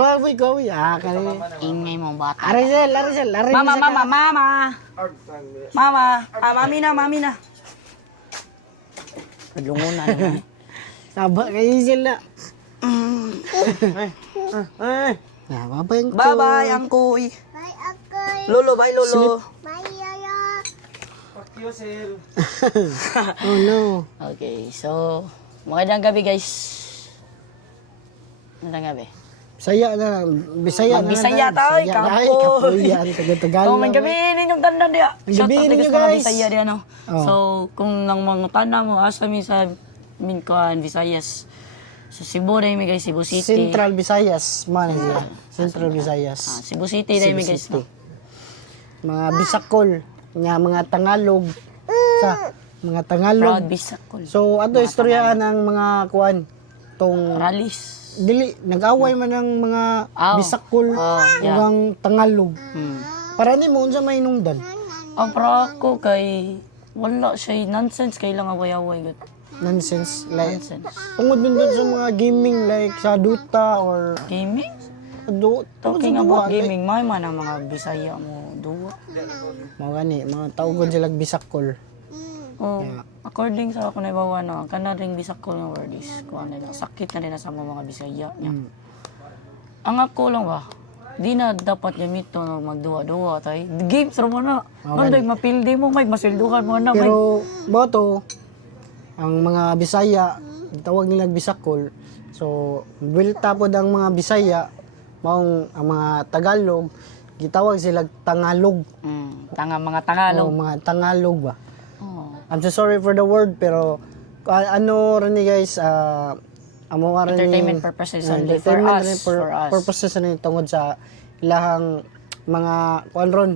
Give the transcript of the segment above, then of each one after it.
Kawi. Kani. Ingay mo bata. Arisel. Mama. Mami na. Padlungunan na. Saba kayo sila. Bye, Angkoy. Bye, Akoy. Lolo, bye, Lolo. Bye, Yaya. Oh no. Okay, so, magandang gabi, guys. Magandang gabi. Bisaya na. Bisaya tayo, kapoy. Kapoy. Taga-Tagalog. So, may gabi ninyong tanda diya. Shout out gabi to ninyo, mga guys. Bisaya diya, no? Oh. So, kung nang mga tanda mo, asa mi sa Minkuan, Visayas. So, Cebu na mi guys, Cebu City. Central Visayas. Man siya. Central Visayas. Cebu City na mi guys, no? Mga Bisakol. Mga Tagalog. Mga Tagalog. Proud Bisakol. So, ato istoryaan ng mga kuan. Tong Ralis. dili nag-away man ng mga Bisakol yeah. hanggang Tagalog. Para ni mo unsa may nungdan. Ang para ko kay wala siya nonsense kay lang away-away gud. Nonsense like Nonsense. tungod din dun sa mga gaming like sa Dota or Gaming? sa Talking about gaming, may man ang mga Bisaya mo duwa. Mao gani mga tawgon sila Bisakol. Oh, according sa ako na ibawa no, kana ring Bisakol nga word is kuan na sakit na rin sa mga Bisaya niya. Ang ako lang ba, di na dapat gamito na magduwa-duwa tay. Games ra mo na. Manday mapildi mo, may masilduhan mo na. Pero boto ang mga Bisaya tawag nila Bisakol. So, builta pod ang mga Bisaya maong ang mga Tagalog gitawag sila Tangalog. Mga Tagalog. Mga Tangalog ba. Oh. I'm so sorry for the word pero ano rin ni guys amo nga rin Entertainment purposes only for us. For us. purposes rin tungod sa ilahang mga kuan ron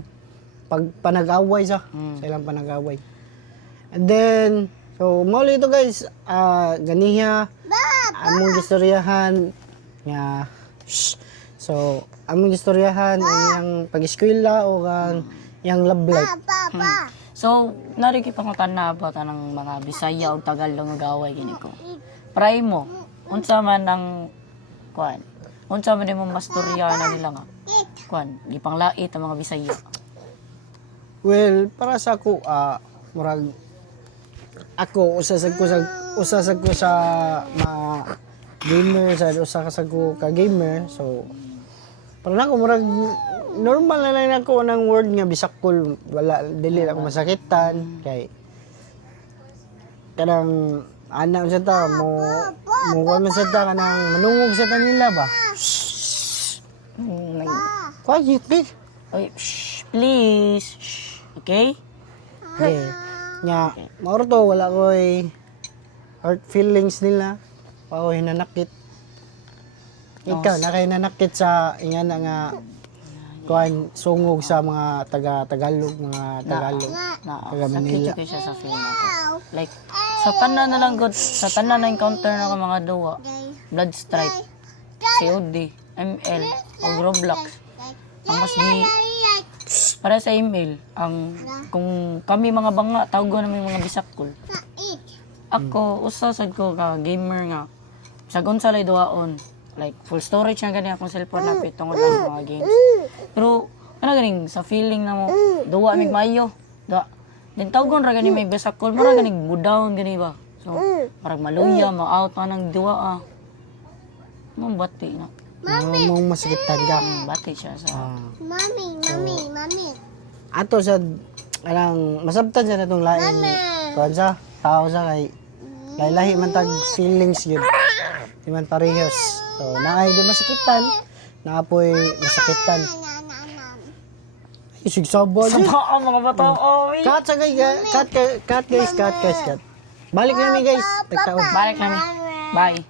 pag panag-away sa ilang panag-away. And then so mao ito guys ganiha among gistoryahan nga so among gistoryahan ang iyang pag-eskwela o ang iyang love life. So, narikipangutan na ba tanang mga Bisaya o Tagalog nga gaway gini ko. Pray mo, unsa man ang kuan? Unsa man mo mastorya na nila nga? Kuan, gipanglait ang mga Bisaya. Well, para sa ako murag ako usasag ko sa mga gamer sa ko ka gamer so para ako murag normal na lang ako ng word nga Bisakol wala dili ako masakitan kay kanang ana sa ta mo kuan sa ta kanang manungog sa ta nila ba quiet please Oy, please. Okay? okay nya mauro to wala koy hurt feelings nila pa hinanakit ikaw na kay nanakit sa ingana nga kuan sungog sa mga Tagalog taga Manila. Sakit siya sa film ako. Like, sa tanan na lang good, sa tanan na encounter na ko mga duwa, Blood Stripe, COD, ML, o Roblox. Ang mas para sa email, ang kung kami mga banga, tawag ko namin mga Bisakol. Ako, usasad ko ka, gamer nga. Sa Gonzalay duwaon. Like, full storage na ganyan akong cellphone na pitong lang sa mga games. Pero, ano ganing, sa feeling na mo, duwa mig mayo. Then tawgon ra gani may Bisakol, mara ganing budown gani ba. So, parang maluya, ma-out pa ng duwa Mong bati na. Mong masakitan ka. Bati siya sa... Mami. Ato sa alang masabtan sa natong lain kuan sa tao sa kay lahi man tag feelings gyud. Di man parehas. So, naay di masakitan, naapoy masakitan. Isig sabon. Saba ang mga bata, oy! Cut guys. Balik na mi guys. Tagtaon. Balik kami. Bye.